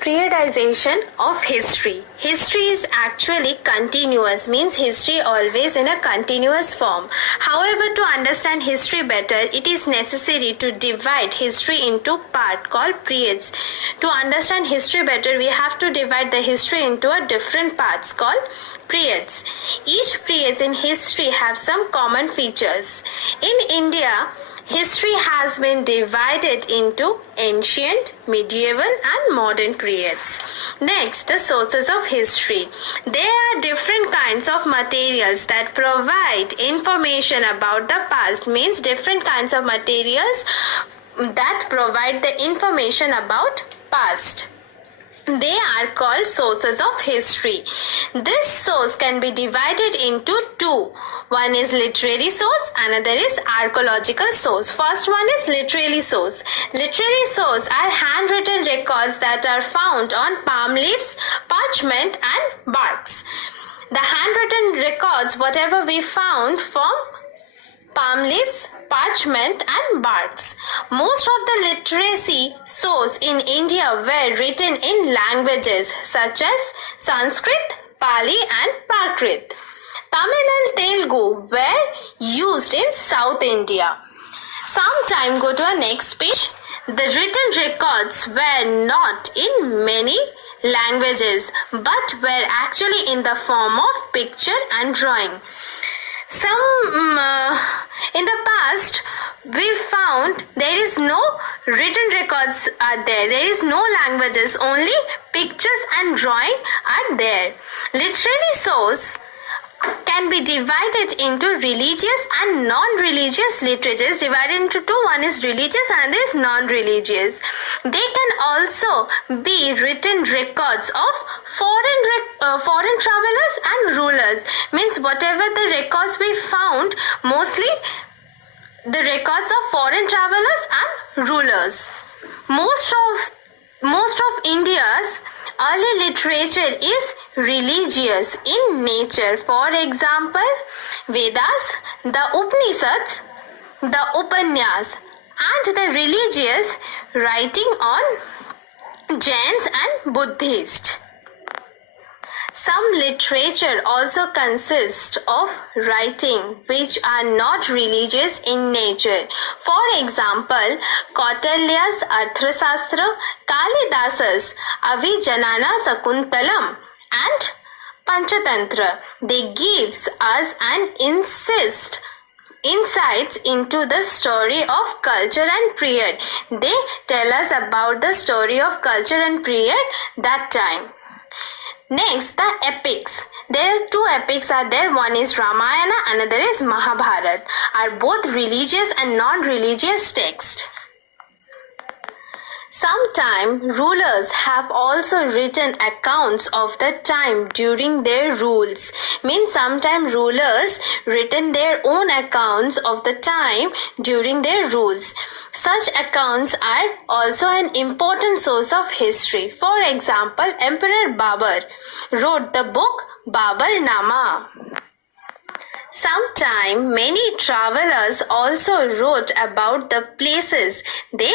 Periodization of history. History is actually continuous, means history always in a continuous form. However, to understand history better, it is necessary to divide history into part called periods. To understand history better, we have to divide the history into a different parts called periods. Each periods in history have some common features. In India, history has been divided into ancient, medieval and modern periods. Next, the sources of history. There are different kinds of materials that provide information about the past, means different kinds of materials that provide the information about past. They are called sources of history. This source can be divided into two. One is literary source, another is archaeological source. First one is literary source. Literary source are handwritten records that are found on palm leaves, parchment and barks. The handwritten records, whatever we found from palm leaves, parchment and barks. Most of the literacy source in India were written in languages such as Sanskrit, Pali and Prakrit. Tamil and Telugu were used in South India. Sometime go to our next page. The written records were not in many languages but were actually in the form of picture and drawing. In the past, we found there is no written records are there. There is no languages, only pictures and drawing are there. Literary source can be divided into religious and non-religious literatures. Divided into two. One is religious and another is non-religious. They can also be written records of foreign travelers and rulers. Means whatever the records we found, mostly the records of foreign travelers and rulers. Most of India's early literature is religious in nature. For example, Vedas, the Upanishads, the Upanyas, and the religious writing on Jains and Buddhists. Some literature also consists of writing which are not religious in nature. For example, Kautilya's Arthashastra, Kalidasa's Avijanana Sakuntalam and Panchatantra. They gives us an insights into the story of culture and period. They tell us about the story of culture and period that time. Next, the epics. There are two epics are there. One is Ramayana, another is Mahabharata. Are both religious and non-religious texts. Sometimes rulers have also written accounts of the time during their rules. Means sometimes rulers written their own accounts of the time during their rules. Such accounts are also an important source of history. For example, Emperor Babur wrote the book Babarnama. Sometimes many travelers also wrote about the places they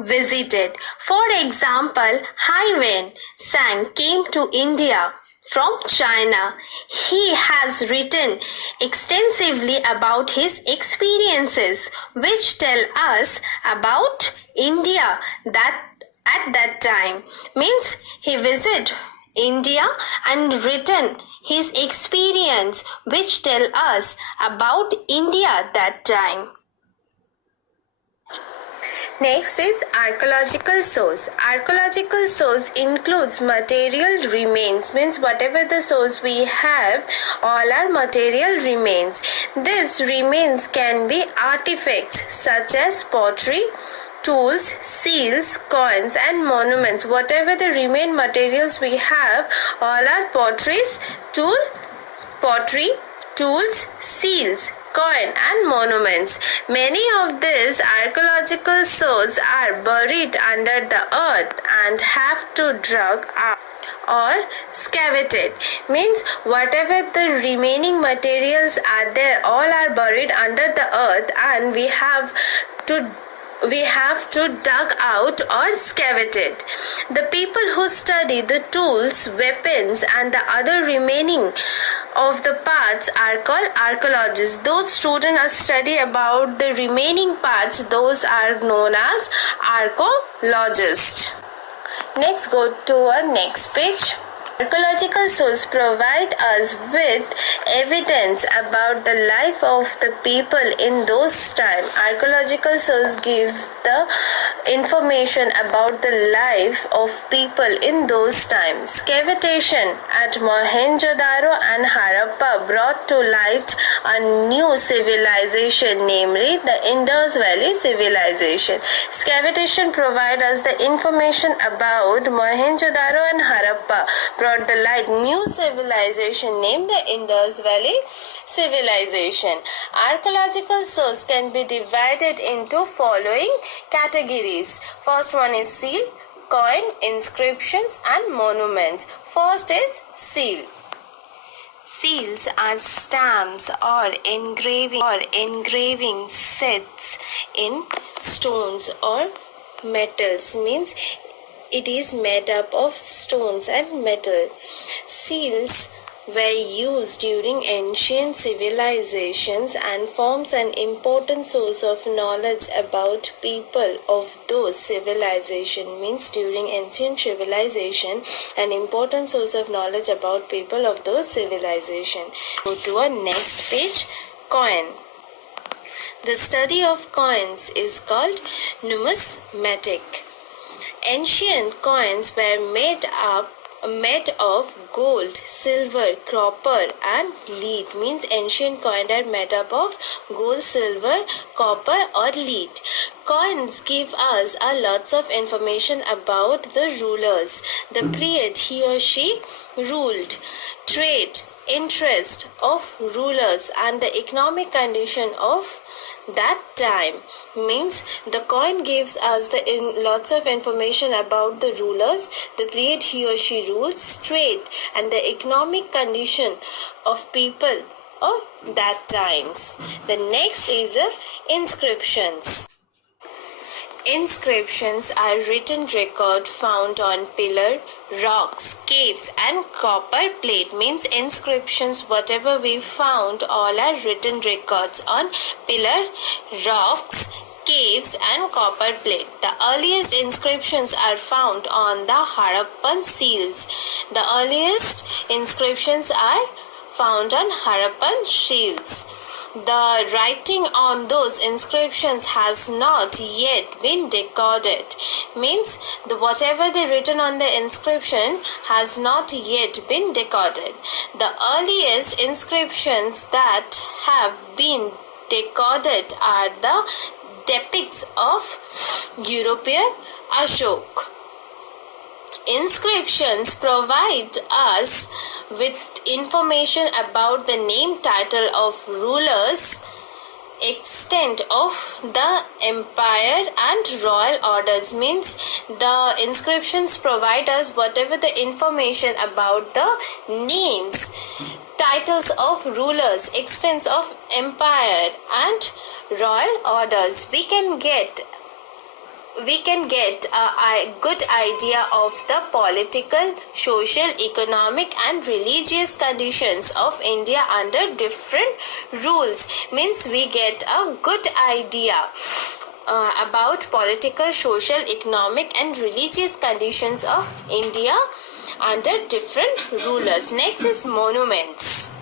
visited. For example, Haiwen Sang came to India from China. He has written extensively about his experiences, which tell us about India at that time. Means he visited India and written his experience, which tell us about India that time. Next is archaeological source. Archaeological source includes material remains, means whatever the source we have, all our material remains. These remains can be artifacts such as pottery, tools, seals, coins and monuments. Whatever the remain materials we have, all are pottery, tools, seals, coin and monuments. Many of these archaeological sources are buried under the earth and have to dug up or excavated. Means whatever the remaining materials are there, all are buried under the earth and we have to we have to dug out or scavenge it. The people who study the tools, weapons, and the other remaining of the parts are called archaeologists. Those students are study about the remaining parts, those are known as archaeologists. Next, go to our next page. Archaeological sources provide us with evidence about the life of the people in those times. Archaeological sources give the information about the life of people in those times. Excavation at Mohenjo-daro and Harappa brought to light a new civilization, namely the Indus Valley civilization. Excavation provides us the information about Mohenjo-daro and Harappa brought the light new civilization named the Indus Valley civilization. Archaeological source can be divided into following categories. First one is seal, coin, inscriptions and monuments. First is seal. Seals are stamps or engraving sets in stones or metals, means it is made up of stones and metal. Seals were used during ancient civilizations and forms an important source of knowledge about people of those civilizations. Means during ancient civilization, an important source of knowledge about people of those civilizations. Go to our next page. Coin. The study of coins is called numismatic. Ancient coins were made of gold, silver, copper and lead. Means ancient coins are made up of gold, silver, copper or lead. Coins give us a lots of information about the rulers, the period he or she ruled, trade, interest of rulers and the economic condition of that time. Means the coin gives us the lots of information about the rulers, the period he or she rules, trade and the economic condition of people of that times. The next is the inscriptions. Inscriptions are written record found on pillar, rocks, caves and copper plate. Means inscriptions, whatever we found, all are written records on pillar, rocks, caves and copper plate. The earliest inscriptions are found on the Harappan seals. The earliest inscriptions are found on Harappan seals. The writing on those inscriptions has not yet been decoded. Means whatever they written on the inscription has not yet been decoded. The earliest inscriptions that have been decoded are the depicts of European Ashok. Inscriptions provide us with information about the name, title of rulers, extent of the empire and royal orders. Means the inscriptions provide us whatever the information about the names, titles of rulers, extents of empire and royal orders. We can get a good idea of the political, social, economic and religious conditions of India under different rules. Means we get a good idea about political, social, economic and religious conditions of India under different rulers. Next is monuments.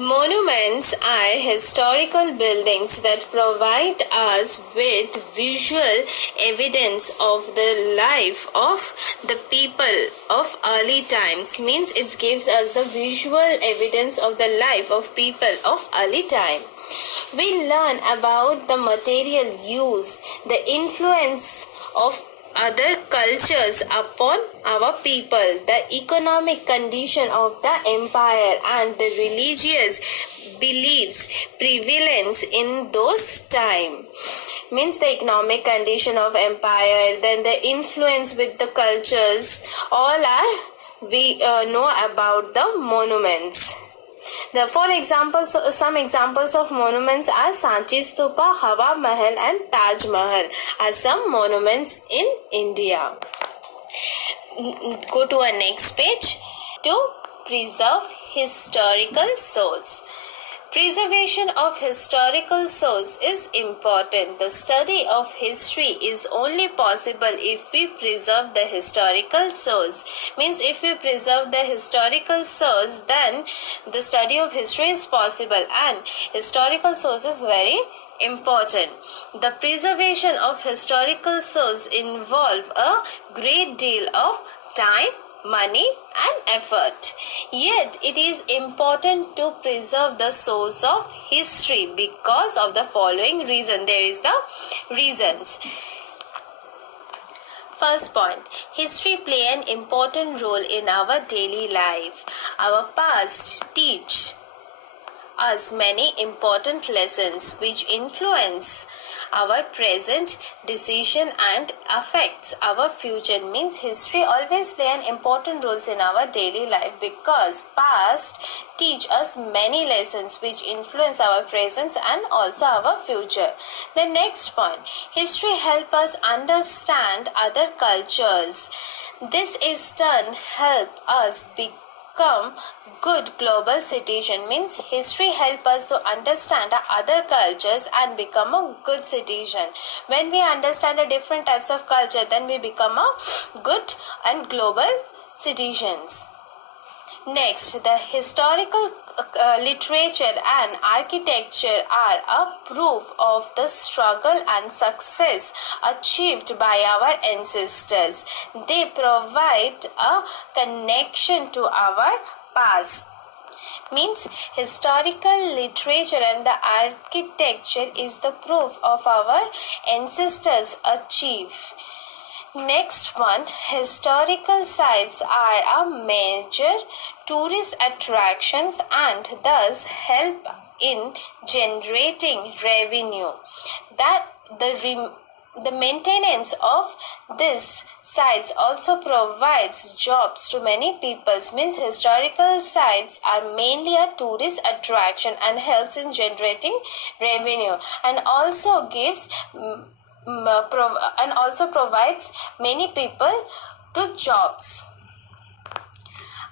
Monuments are historical buildings that provide us with visual evidence of the life of the people of early times. Means it gives us the visual evidence of the life of people of early time. We learn about the material use, the influence of other cultures upon our people, the economic condition of the empire and the religious beliefs prevalence in those times. Means the economic condition of empire, then the influence with the cultures, all are we know about the monuments. For example, some examples of monuments are Sanchi Stupa, Hawa Mahal and Taj Mahal are some monuments in India. Go to our next page. To preserve historical source. Preservation of historical source is important. The study of history is only possible if we preserve the historical source. Means if we preserve the historical source, then the study of history is possible, and historical source is very important. The preservation of historical source involve a great deal of time, money and effort. Yet it is important to preserve the source of history because of the following reason. There is the reasons. First point, history play an important role in our daily life. Our past teach us many important lessons which influence our present decision and affects our future. Means history always play an important roles in our daily life because past teach us many lessons which influence our present and also our future. The next point, history help us understand other cultures. This is turn help us become good global citizen. Means history help us to understand other cultures and become a good citizen. When we understand the different types of culture, then we become a good and global citizens. Next, the historical literature and architecture are a proof of the struggle and success achieved by our ancestors. They provide a connection to our past. Means historical literature and the architecture is the proof of our ancestors achieve. Next one, historical sites are a major tourist attractions and thus help in generating revenue. That the maintenance of these sites also provides jobs to many people. Means historical sites are mainly a tourist attraction and helps in generating revenue and also gives and also provides many people to jobs.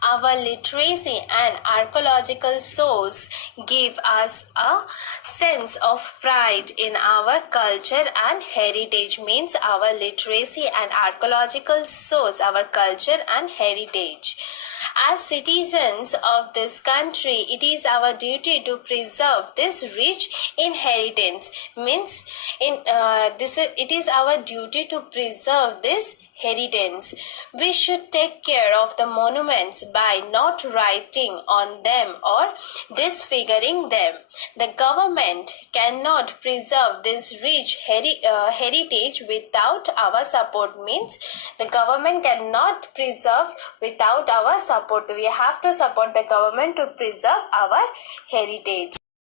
Our literacy and archaeological source give us a sense of pride in our culture and heritage. Means our literacy and archaeological source, our culture and heritage. As citizens of this country, it is our duty to preserve this rich inheritance. Means it is our duty to preserve this inheritance. We should take care of the monuments by not writing on them or disfiguring them. The government cannot preserve this rich heritage without our support. Means the government cannot preserve without our support. We have to support the government to preserve our heritage.